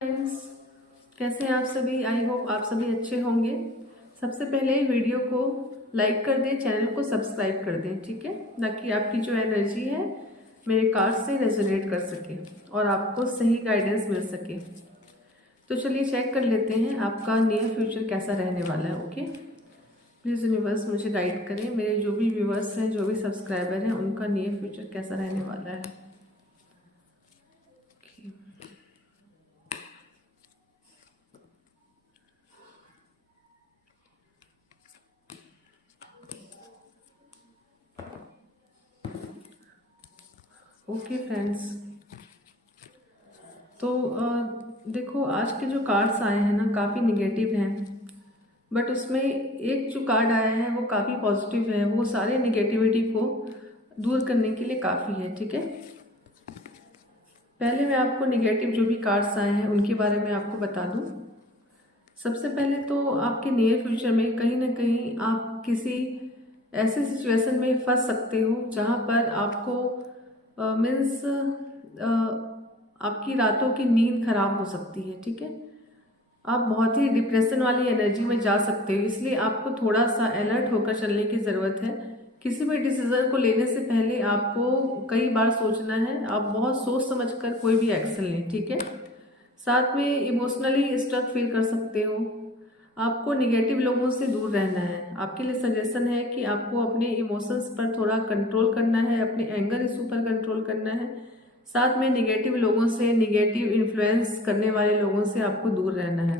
Friends, कैसे हैं आप सभी। आई होप आप सभी अच्छे होंगे। सबसे पहले वीडियो को लाइक कर दें, चैनल को सब्सक्राइब कर दें, ठीक है, ताकि आपकी जो एनर्जी है मेरे कार्ड से रेजोनेट कर सके और आपको सही गाइडेंस मिल सके। तो चलिए चेक कर लेते हैं आपका नियर फ्यूचर कैसा रहने वाला है। ओके, प्लीज़ यूनिवर्स मुझे गाइड करें, मेरे जो भी व्यूवर्स हैं, जो भी सब्सक्राइबर हैं, उनका नियर फ्यूचर कैसा रहने वाला है। ओके फ्रेंड्स, तो देखो आज के जो कार्ड्स आए हैं ना काफ़ी निगेटिव हैं, बट उसमें एक जो कार्ड आया है वो काफ़ी पॉजिटिव है। वो सारे निगेटिविटी को दूर करने के लिए काफ़ी है, ठीक है। पहले मैं आपको निगेटिव जो भी कार्ड्स आए हैं उनके बारे में आपको बता दूं। सबसे पहले तो आपके नियर फ्यूचर में कहीं ना कहीं आप किसी ऐसे सिचुएशन में फंस सकते हो जहां पर आपको मीन्स आपकी रातों की नींद खराब हो सकती है, ठीक है। आप बहुत ही डिप्रेशन वाली एनर्जी में जा सकते हो, इसलिए आपको थोड़ा सा अलर्ट होकर चलने की ज़रूरत है। किसी भी डिसीजन को लेने से पहले आपको कई बार सोचना है। आप बहुत सोच समझकर कोई भी एक्शन लें, ठीक है। साथ में इमोशनली स्ट्रक फील कर सकते हो। आपको निगेटिव लोगों से दूर रहना है। आपके लिए सजेशन है कि आपको अपने इमोशंस पर थोड़ा कंट्रोल करना है, अपने एंगर इशू पर कंट्रोल करना है। साथ में निगेटिव लोगों से, निगेटिव इन्फ्लुएंस करने वाले लोगों से आपको दूर रहना है।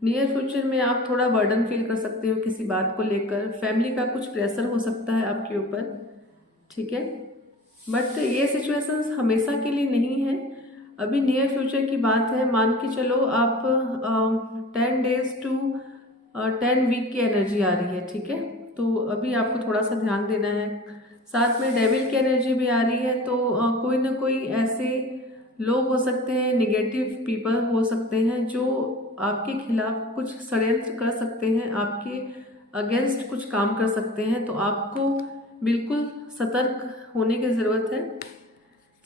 नियर फ्यूचर में आप थोड़ा बर्डन फील कर सकते हो किसी बात को लेकर। फैमिली का कुछ प्रेशर हो सकता है आपके ऊपर, ठीक है। बट ये सिचुएशंस हमेशा के लिए नहीं है। अभी नियर फ्यूचर की बात है, मान के चलो आप 10 days to 10 week की एनर्जी आ रही है, ठीक है। तो अभी आपको थोड़ा सा ध्यान देना है। साथ में डेविल की एनर्जी भी आ रही है, तो कोई ना कोई ऐसे लोग हो सकते हैं, निगेटिव पीपल हो सकते हैं जो आपके खिलाफ कुछ षड्यंत्र कर सकते हैं, आपके अगेंस्ट कुछ काम कर सकते हैं। तो आपको बिल्कुल सतर्क होने की ज़रूरत है।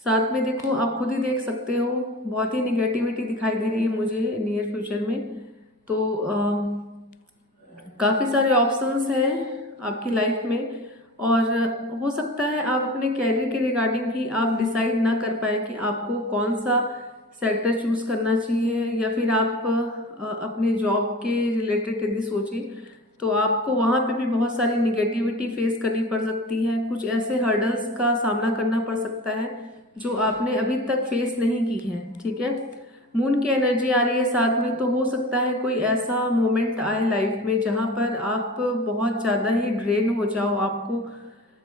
साथ में देखो, आप खुद ही देख सकते हो, बहुत ही निगेटिविटी दिखाई दे रही है मुझे नियर फ्यूचर में। तो काफ़ी सारे ऑप्शंस हैं आपकी लाइफ में, और हो सकता है आप अपने कैरियर के रिगार्डिंग भी आप डिसाइड ना कर पाए कि आपको कौन सा सेक्टर चूज करना चाहिए, या फिर आप अपने जॉब के रिलेटेड यदि सोचिए तो आपको वहाँ पे भी बहुत सारी निगेटिविटी फेस करनी पड़ सकती है। कुछ ऐसे हर्डल्स का सामना करना पड़ सकता है जो आपने अभी तक फेस नहीं की है, ठीक है। मून की एनर्जी आ रही है साथ में, तो हो सकता है कोई ऐसा मोमेंट आए लाइफ में जहाँ पर आप बहुत ज़्यादा ही ड्रेन हो जाओ, आपको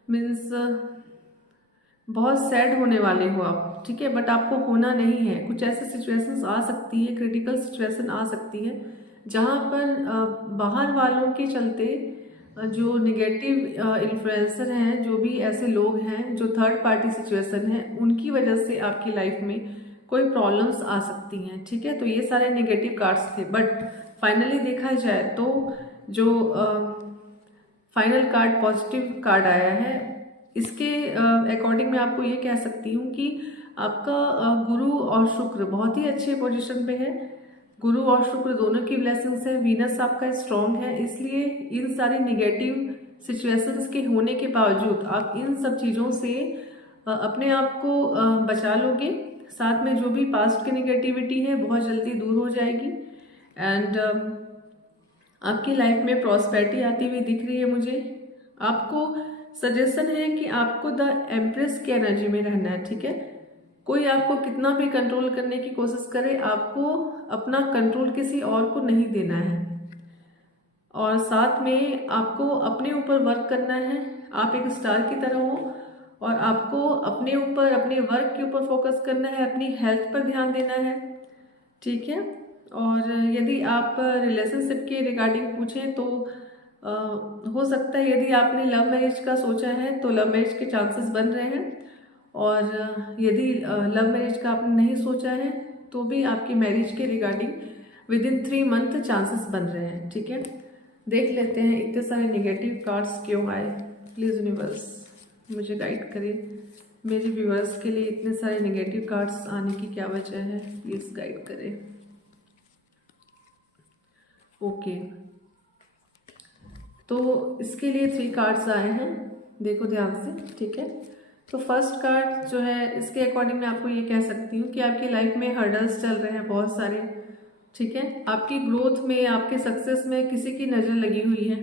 मीन्स बहुत सैड होने वाले हो आप, ठीक है। बट आपको होना नहीं है। कुछ ऐसे सिचुएशंस आ सकती है, क्रिटिकल सिचुएशन आ सकती है जहाँ पर बाहर वालों के चलते जो निगेटिव इन्फ्लुएंसर हैं, जो भी ऐसे लोग हैं जो थर्ड पार्टी सिचुएशन है, उनकी वजह से आपकी लाइफ में कोई प्रॉब्लम्स आ सकती हैं, ठीक है। तो ये सारे नेगेटिव कार्ड्स थे, बट फाइनली देखा जाए तो जो फाइनल कार्ड पॉजिटिव कार्ड आया है, इसके अकॉर्डिंग मैं आपको ये कह सकती हूँ कि आपका गुरु और शुक्र बहुत ही अच्छे पोजीशन पे है। गुरु और शुक्र दोनों की ब्लेसिंग्स है। वीनस आपका स्ट्रॉन्ग है, इसलिए इन सारी निगेटिव सिचुएशंस के होने के बावजूद आप इन सब चीज़ों से अपने आप को बचा लोगे। साथ में जो भी पास्ट की निगेटिविटी है बहुत जल्दी दूर हो जाएगी, एंड आपकी लाइफ में प्रॉस्पेरिटी आती हुई दिख रही है मुझे। आपको सजेशन है कि आपको द एम्प्रेस की एनर्जी में रहना है, ठीक है। कोई आपको कितना भी कंट्रोल करने की कोशिश करे, आपको अपना कंट्रोल किसी और को नहीं देना है। और साथ में आपको अपने ऊपर वर्क करना है। आप एक स्टार की तरह हो, और आपको अपने ऊपर, अपने वर्क के ऊपर फोकस करना है, अपनी हेल्थ पर ध्यान देना है, ठीक है। और यदि आप रिलेशनशिप के रिगार्डिंग पूछें तो हो सकता है यदि आपने लव मैरिज का सोचा है तो लव मैरिज के चांसेस बन रहे हैं, और यदि लव मैरिज का आपने नहीं सोचा है तो भी आपकी मैरिज के regarding with in 3 month chances बन रहे हैं, ठीक है। देख लेते हैं इतने सारे नेगेटिव कार्ड्स क्यों आए। प्लीज़ यूनिवर्स मुझे गाइड करें, मेरे व्यूअर्स के लिए इतने सारे नेगेटिव कार्ड्स आने की क्या वजह है, प्लीज गाइड करें। ओके, तो इसके लिए 3 कार्ड्स आए हैं, देखो ध्यान से, ठीक है। तो फर्स्ट कार्ड जो है, इसके अकॉर्डिंग मैं आपको ये कह सकती हूँ कि आपकी लाइफ में हर्डल्स चल रहे हैं बहुत सारे, ठीक है। आपकी ग्रोथ में, आपके सक्सेस में किसी की नज़र लगी हुई है,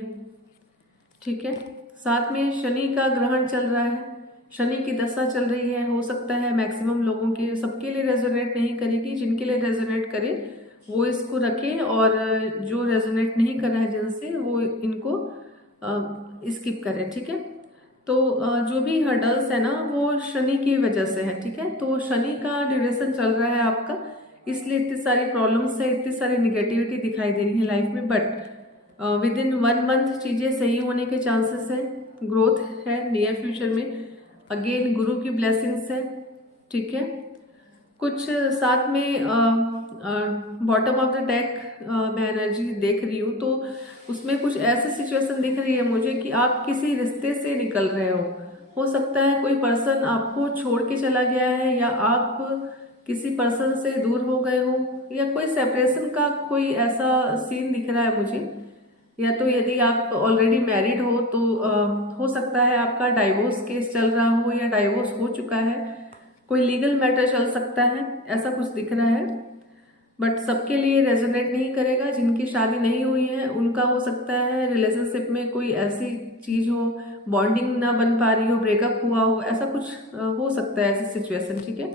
ठीक है। साथ में शनि का ग्रहण चल रहा है, शनि की दशा चल रही है। हो सकता है मैक्सिमम लोगों के, सबके लिए रेजोनेट नहीं करेगी, जिनके लिए रेजोनेट करे वो इसको रखें, और जो रेजोनेट नहीं कर रहा है जिनसे, वो इनको स्किप करें, ठीक है। तो जो भी हर्डल्स है ना, वो शनि की वजह से है, ठीक है। तो शनि का ड्यूरेशन चल रहा है आपका, इसलिए इतनी सारी प्रॉब्लम्स है, इतनी सारी निगेटिविटी दिखाई दे रही है लाइफ में। बट विद इन 1 मंथ चीज़ें सही होने के चांसेस है, ग्रोथ है नियर फ्यूचर में, अगेन गुरु की ब्लेसिंग्स है, ठीक है। कुछ साथ में बॉटम ऑफ द डेक मैं एनर्जी देख रही हूँ, तो उसमें कुछ ऐसी सिचुएशन दिख रही है मुझे कि आप किसी रिश्ते से निकल रहे हो सकता है कोई पर्सन आपको छोड़ के चला गया है, या आप किसी पर्सन से दूर हो गए हो, या कोई सेपरेशन का कोई ऐसा सीन दिख रहा है मुझे। या तो यदि आप ऑलरेडी मैरिड हो तो हो सकता है आपका डाइवोर्स केस चल रहा हो, या डाइवोर्स हो चुका है, कोई लीगल मैटर चल सकता है, ऐसा कुछ दिख रहा है। बट सबके लिए रेजोनेट नहीं करेगा। जिनकी शादी नहीं हुई है उनका हो सकता है रिलेशनशिप में कोई ऐसी चीज हो, बॉन्डिंग ना बन पा रही हो, ब्रेकअप हुआ हो, ऐसा कुछ हो सकता है, ऐसी सिचुएशन, ठीक है।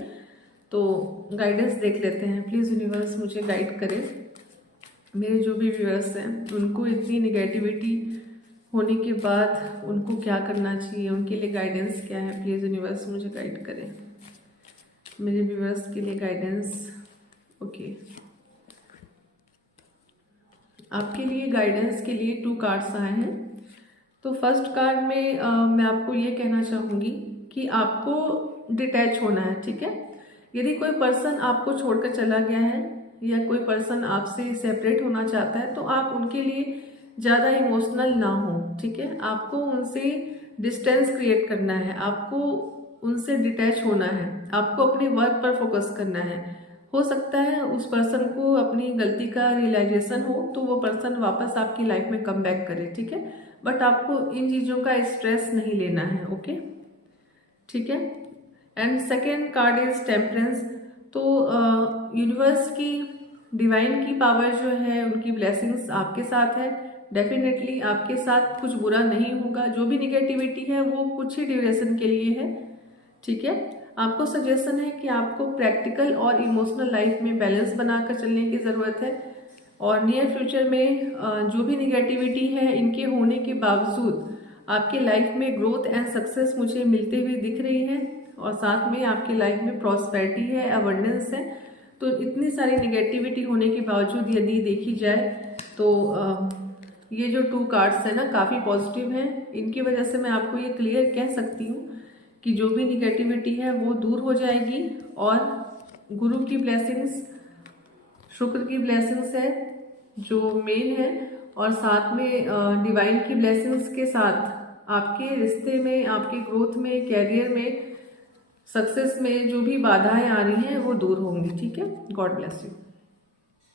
तो गाइडेंस देख लेते हैं, प्लीज यूनिवर्स मुझे गाइड करे। मेरे जो भी व्यूअर्स हैं उनको इतनी निगेटिविटी होने के बाद उनको क्या करना चाहिए, उनके लिए गाइडेंस क्या है, प्लीज यूनिवर्स मुझे गाइड करें। मेरे व्यूअर्स के लिए गाइडेंस, ओके। आपके लिए गाइडेंस के लिए 2 कार्ड्स आए हैं। तो फर्स्ट कार्ड में मैं आपको ये कहना चाहूँगी कि आपको डिटैच होना है, ठीक है। यदि कोई पर्सन आपको छोड़कर चला गया है, या कोई पर्सन आपसे सेपरेट होना चाहता है, तो आप उनके लिए ज़्यादा इमोशनल ना हो, ठीक है। आपको उनसे डिस्टेंस क्रिएट करना है, आपको उनसे डिटैच होना है, आपको अपने वर्क पर फोकस करना है। हो सकता है उस पर्सन को अपनी गलती का रियलाइजेशन हो, तो वो पर्सन वापस आपकी लाइफ में कम बैक करे, ठीक है। बट आपको इन चीज़ों का स्ट्रेस नहीं लेना है, ओके, ठीक है। And second card is temperance. तो यूनिवर्स की, डिवाइन की पावर जो है, उनकी ब्लेसिंग्स आपके साथ है। डेफिनेटली आपके साथ कुछ बुरा नहीं होगा। जो भी निगेटिविटी है वो कुछ ही ड्यूरेशन के लिए है, ठीक है। आपको सजेशन है कि आपको प्रैक्टिकल और इमोशनल लाइफ में बैलेंस बनाकर चलने की ज़रूरत है। और नियर फ्यूचर में जो भी निगेटिविटी है, इनके होने के बावजूद आपके लाइफ में ग्रोथ एंड सक्सेस मुझे मिलते हुए दिख रही है, और साथ में आपकी लाइफ में प्रॉस्पेरिटी है, अबंडेंस है। तो इतनी सारी निगेटिविटी होने के बावजूद यदि देखी जाए तो ये जो 2 कार्ड्स है ना, काफ़ी पॉजिटिव हैं। इनकी वजह से मैं आपको ये क्लियर कह सकती हूँ कि जो भी निगेटिविटी है वो दूर हो जाएगी, और गुरु की ब्लेसिंग्स, शुक्र की ब्लेसिंग्स है जो मेन है, और साथ में डिवाइन की ब्लेसिंग्स के साथ आपके रिश्ते में, आपके ग्रोथ में, कैरियर में, सक्सेस में जो भी बाधाएं आ रही हैं वो दूर होंगी, ठीक है। God bless you.